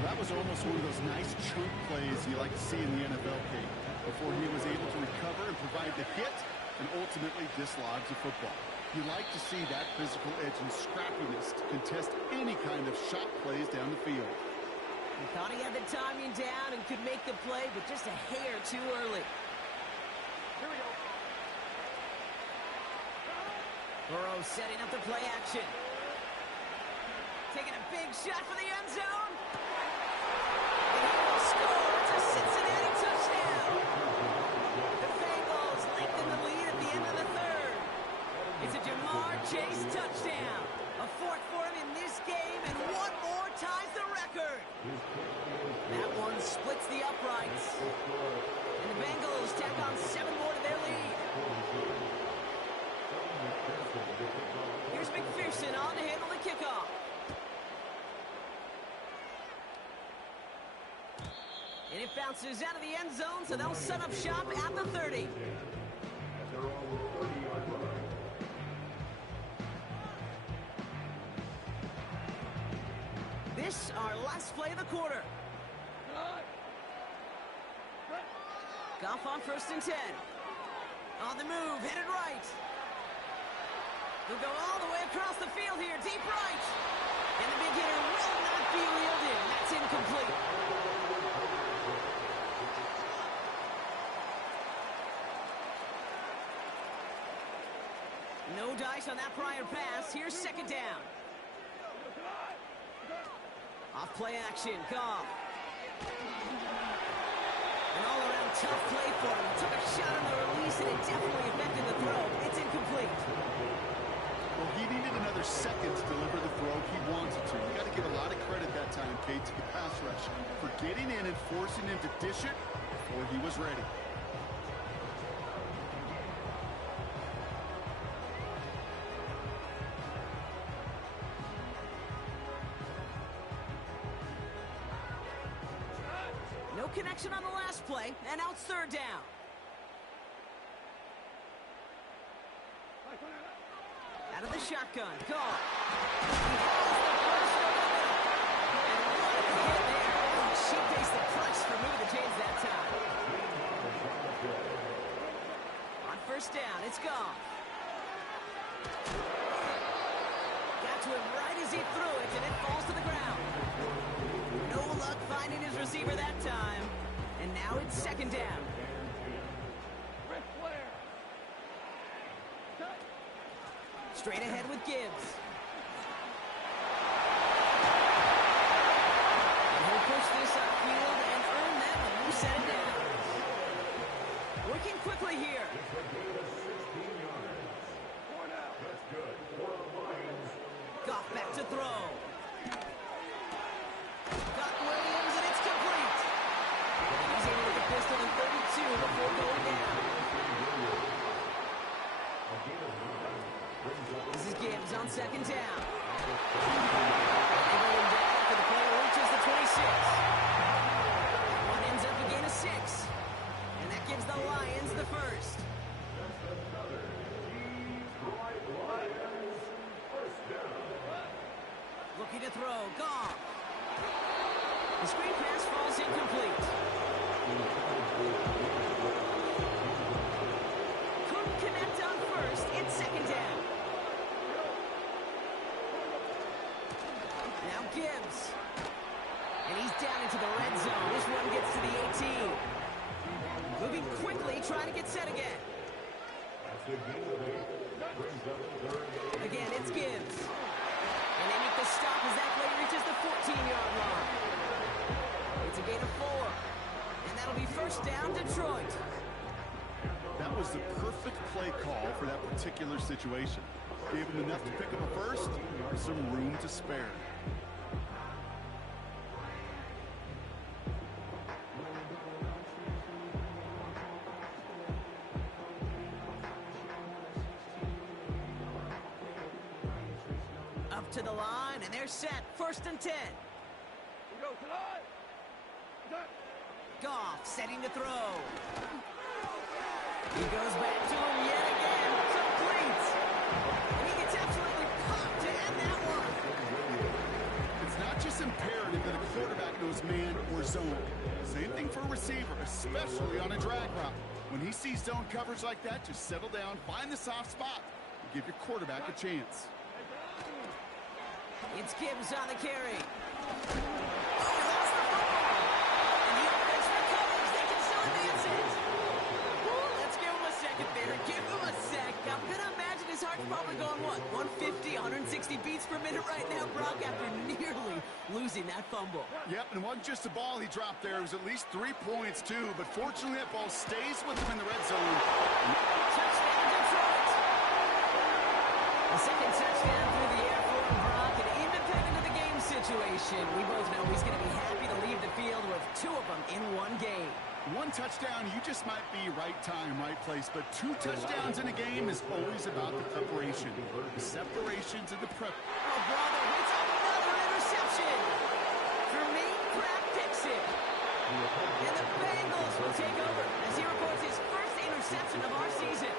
That was almost one of those nice chunk plays you like to see in the NFL game before he was able to recover and provide the hit and ultimately dislodge the football. You like to see that physical edge and scrappiness to contest any kind of shot plays down the field. He thought he had the timing down and could make the play, but just a hair too early. Here we go. Burrow setting up the play action. Taking a big shot for the end zone. And he will score. It's a Cincinnati touchdown. The Bengals lengthen the lead at the end of the 3rd. It's a Jamar Chase touchdown. A 4th for him in this game, and one more ties the record. That one splits the uprights. And the Bengals tack on 7 more to their lead. Here's McPherson on to handle the kickoff. And it bounces out of the end zone, so they'll set up shop at the 30. This, our last play of the quarter. Goff on 1st and 10. On the move, headed right. He'll go all the way across the field here, deep right. And the big hitter will not be reeled in. That's incomplete. No dice on that prior pass. Here's 2nd down. Off play action, Goff. An all-around tough play for him. Took a shot on the release, and it definitely affected the throw. It's incomplete. Well, he needed another second to deliver the throw he wanted to. You got to give a lot of credit dedicate to the pass rush for getting in and forcing him to dish it before he was ready. No connection on the last play, and now it's third down. Out of the shotgun, go. She faced the press for moving the chains that time. On first down, it's gone. Got to him right as he threw it, and it falls to the ground. No luck finding his receiver that time. And now it's second down. Straight ahead with Gibbs. And he'll push this upfield and earn that one. You set it down. Working quickly here. Goff back to throw. Got Williams, and it's complete. He's able to get pistol in 32 before going down. This is Gibbs on second down. Going down after the play reaches the 26. One ends up a gain of 6. And that gives the Lions the first. Looking to throw, Goff. The screen pass falls incomplete. Couldn't connect on first. It's second down. Now Gibbs. And he's down into the red zone. This one gets to the 18. Moving quickly, trying to get set again. Again, it's Gibbs. And they make the stop as that play reaches the 14-yard line. It's a gain of 4. And that'll be first down, Detroit. That was the perfect play call for that particular situation. Gave him enough to pick up a first, with some room to spare. Up to the line, and they're set. First and 10. Goff setting to throw. He goes back to him yet again. Complete. And he gets absolutely popped to end that one. It's not just imperative that a quarterback knows man or zone. Same thing for a receiver, especially on a drag route. When he sees zone coverage like that, just settle down, find the soft spot, and give your quarterback a chance. It's Gibbs on the carry. Oh, he lost the football. And the offense recovers. They can still advance it. Ooh, let's give him a second there. Give him a sec. I'm going to imagine his heart's probably going, what, 150, 160 beats per minute right now, Brock, after nearly losing that fumble. Yep, and it wasn't just a ball he dropped there. It was at least 3 points, too. But fortunately, that ball stays with him in the red zone. Touchdown, Detroit. A second touchdown through the air for Brock, and independent of the game situation, we both know he's going to be happy to leave the field with 2 of them in one game. 1 touchdown, you just might be right time, right place. But 2 touchdowns in a game is always about the preparation. The separations and the prep. Oh, brother, it's another interception. Jermaine Pratt picks it. And the Bengals will take over as he records his first interception of our season.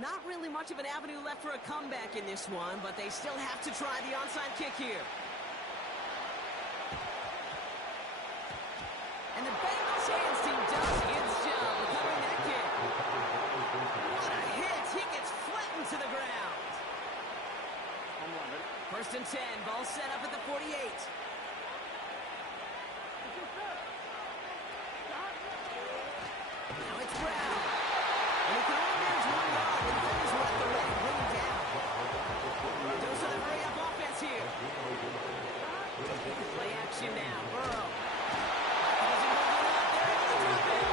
Not really much of an avenue left for a comeback in this one, but they still have to try the onside kick here. And the Bengals hands team does its job recovering that kick. What a hit! He gets flattened to the ground. First and 10, ball set up at the 48. Now it's Brown. And he can only manage 1 yard, and the defenders will have to let him bring him down. Those are the hurry-up offense here. Play action now. Burrow. They're able to drop it.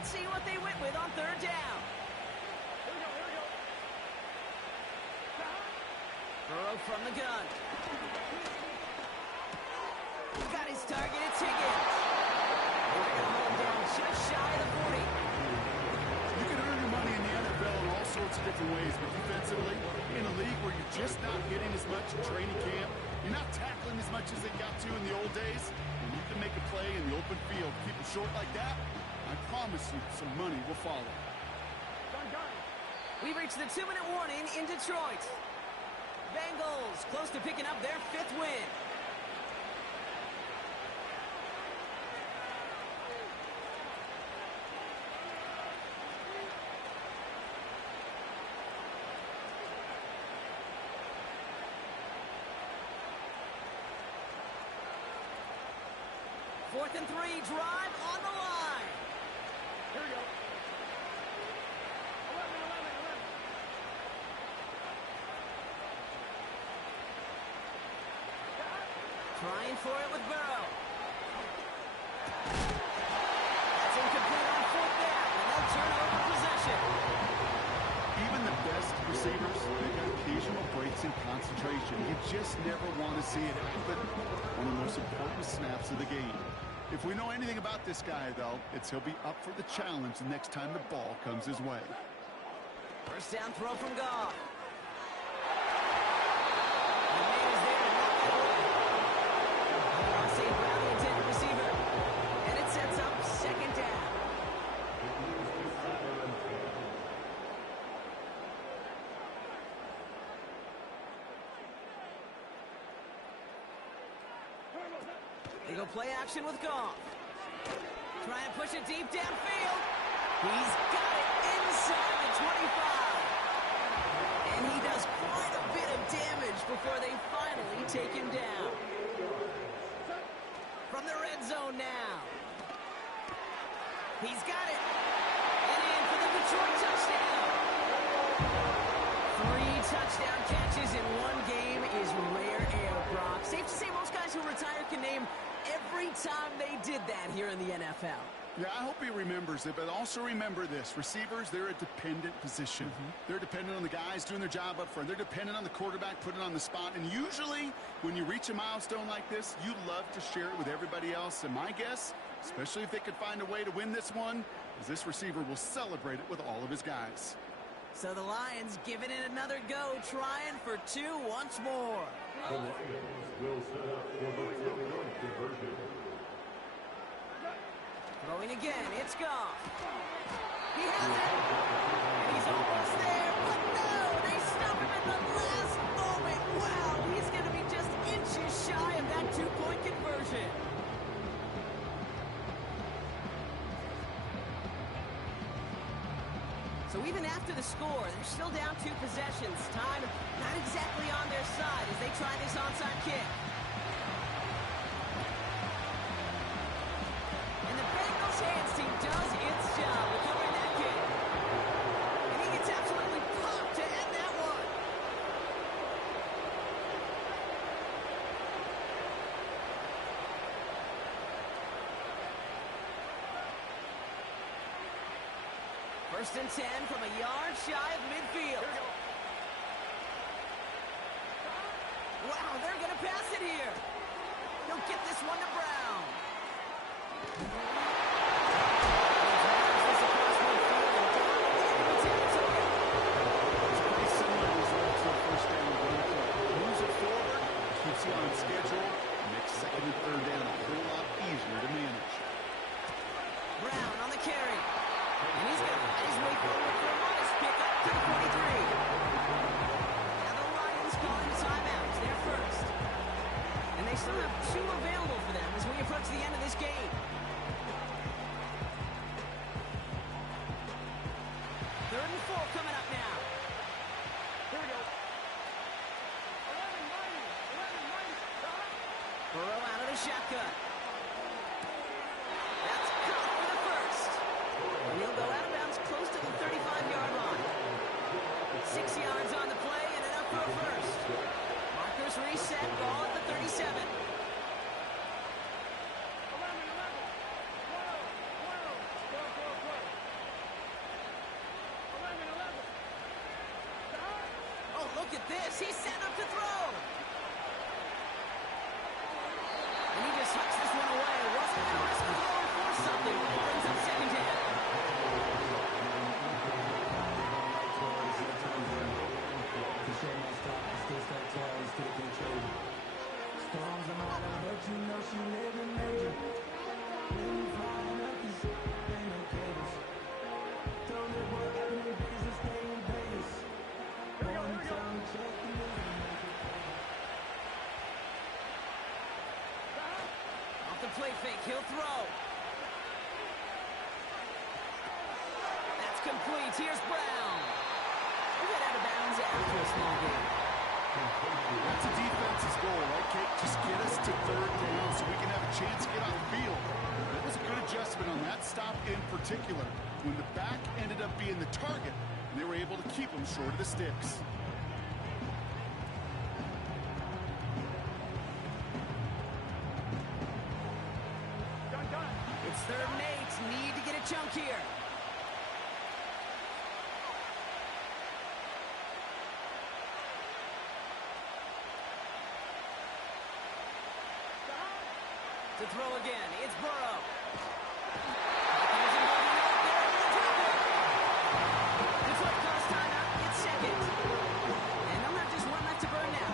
Let's see what they went with on third down. Here we go. Burrow from the gun. Got his target, it's Higgins. They're going to hold him down just shy of the 40. You can earn your money in the NFL in all sorts of different ways, but defensively, in a league where you're just not hitting as much in training camp, you're not tackling as much as they got to in the old days, and you can make a play in the open field, keep it short like that, I promise you some money will follow. Done. We've reached the 2-minute warning in Detroit. Bengals close to picking up their 5th win. Fourth and 3, drive on the line. Here we go. 11. Trying for it with Burrow. That's incomplete on 4th down, and they'll turn over possession. Even the best receivers, they've got occasional breaks in concentration. You just never want to see it happen. One of the most important snaps of the game. If we know anything about this guy, though, it's he'll be up for the challenge the next time the ball comes his way. First down throw from Goff. The man is there to knock it away. St. Brown, the intended receiver. And it sets up 2nd down. They go play action with Goff. Trying to push it deep downfield. He's got it inside the 25. And he does quite a bit of damage before they finally take him down. From the red zone now. He's got it. And in for the Detroit touchdown. 3 touchdown catches in one game is rare air, Brock. Safe to say most guys who retire can name every time they did that here in the NFL. Yeah, I hope he remembers it, but also remember this. Receivers, they're a dependent position. They're dependent on the guys doing their job up front. They're dependent on the quarterback putting it on the spot. And usually, when you reach a milestone like this, you love to share it with everybody else. And my guess, especially if they could find a way to win this one, is this receiver will celebrate it with all of his guys. So the Lions giving it another go, trying for 2 once more. The Lions will set up for the 2-point conversion. Throwing again, it's Goff. He has it. And he's almost there, but no, they stop him at the last moment. Wow, he's going to be just inches shy of that 2-point conversion. So even after the score, they're still down 2 possessions. Time not exactly on their side as they try this onside kick. And the Bengals hands team does its job recovering that kick. And he gets absolutely popped to end that one. First and 10 from a yard shy of midfield. Wow, they're going to pass it here. He'll get this one to Brown. Pretty similar result to a first down and 1 play. Moves it forward, keeps you on schedule, makes 2nd and 3rd down a whole lot easier to manage. Brown on the carry. And he's going to find his way forward for a modest pickup to the 43. Now the Lions calling timeouts. They're first. And they still have 2 available for them as we approach the end of this game. 3rd and 4 coming up now. Here we go. 11, Burrow out of the shotgun. That's caught for the first. And he'll go out of bounds close to the 35-yard line. 6 yards on the play and enough for a first. Markers reset, ball at the 37. 11. 12. look at this. He's set up to throw. And he just hucks this one away. Wasn't going to risk a throw and force something when it brings up second down. Storms are mine, but you know she living major. When you flying up, you ain't no cables. Don't live what happened in business, stay in Vegas. One time check the living Off the play fake, he'll throw. That's complete. Here's Brown. We'll get out of bounds after a small game. That's a defense's goal, right, Kate? Just get us to third down so we can have a chance to get on the field. That was a good adjustment on that stop in particular, when the back ended up being the target, and they were able to keep him short of the sticks. Done. It's 3rd and 8. Need to get a chunk here. To throw again, it's Burrow. It's what cost timeout. It's second. And they'll have just one left to burn now.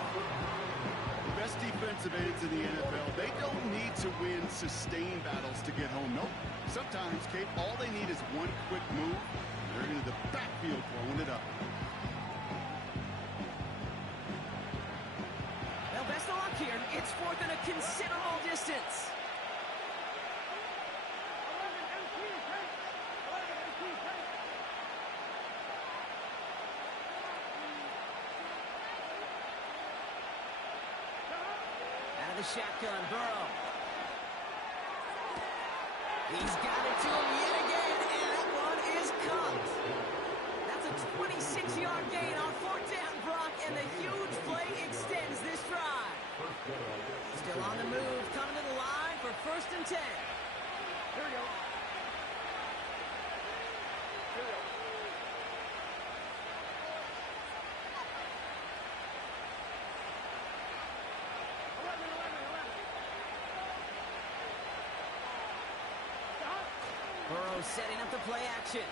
The best defensive ends in the NFL, they don't need to win sustained battles to get home. Nope. Sometimes, Kate, all they need is one quick move. They're into the backfield throwing it up. Well, best of luck here. It's 4th and a considerable distance. The shotgun, Burrow. He's got it to him yet again, and that one is caught. That's a 26-yard gain on 4th down, Brock, and the huge play extends this drive. Still on the move, coming to the line for 1st and 10. Here we go. Here we go. Burrow setting up the play action.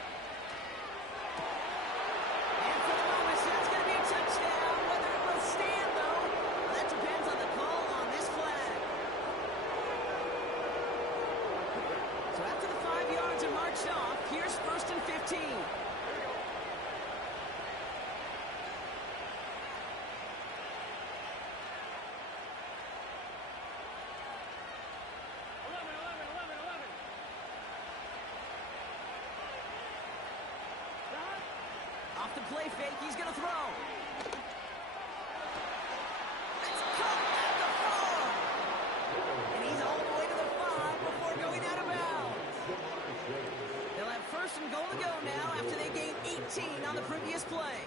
And for the moment, that's going to be a touchdown. Whether it will stand, though, well, that depends on the call on this flag. So after the 5 yards are marched off, here's 1st and 15. Off the play fake, he's going to throw. It's caught at the 4. And he's all the way to the 5 before going out of bounds. They'll have 1st and goal to go now after they gained 18 on the previous play.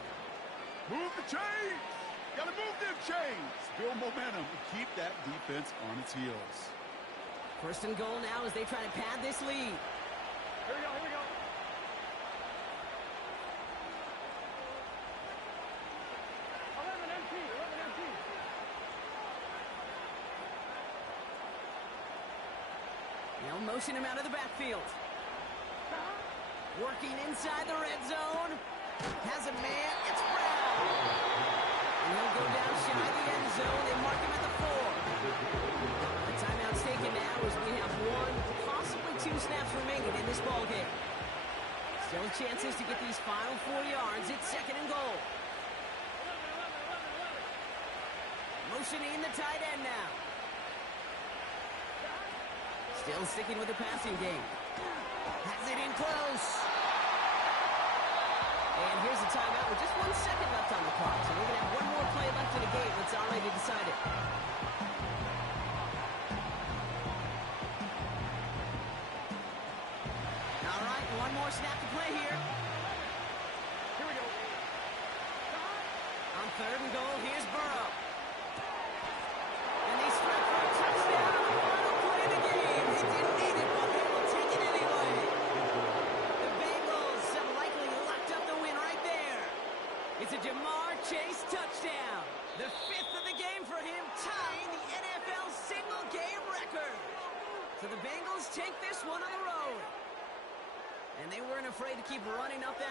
Move the chains! Gotta move them chains! Build momentum and keep that defense on its heels. 1st and goal now as they try to pad this lead. Here we go. 11 empty. They'll motion him out of the backfield. Working inside the red zone. Has a man. It's Brown. And he'll go down shy of the end zone. They mark him at the 4. The timeout's taken now as we have 1, possibly 2 snaps remaining in this ballgame. Still chances to get these final 4 yards. It's 2nd and goal. Motioning the tight end now. Still sticking with the passing game. Has it in close. And here's the timeout with just 1 second left on the clock. So we're going to have 1 more play left in the game that's already decided. All right, 1 more snap to play here. Here we go. On 3rd and goal, here's Burrow. And they strike for a touchdown. Final play of the game. They didn't need it, but they will take it anyway. The Bengals have likely locked up the win right there. It's a Jamar Chase touchdown. tying the NFL single-game record. So the Bengals take this one on the road. And they weren't afraid to keep running up that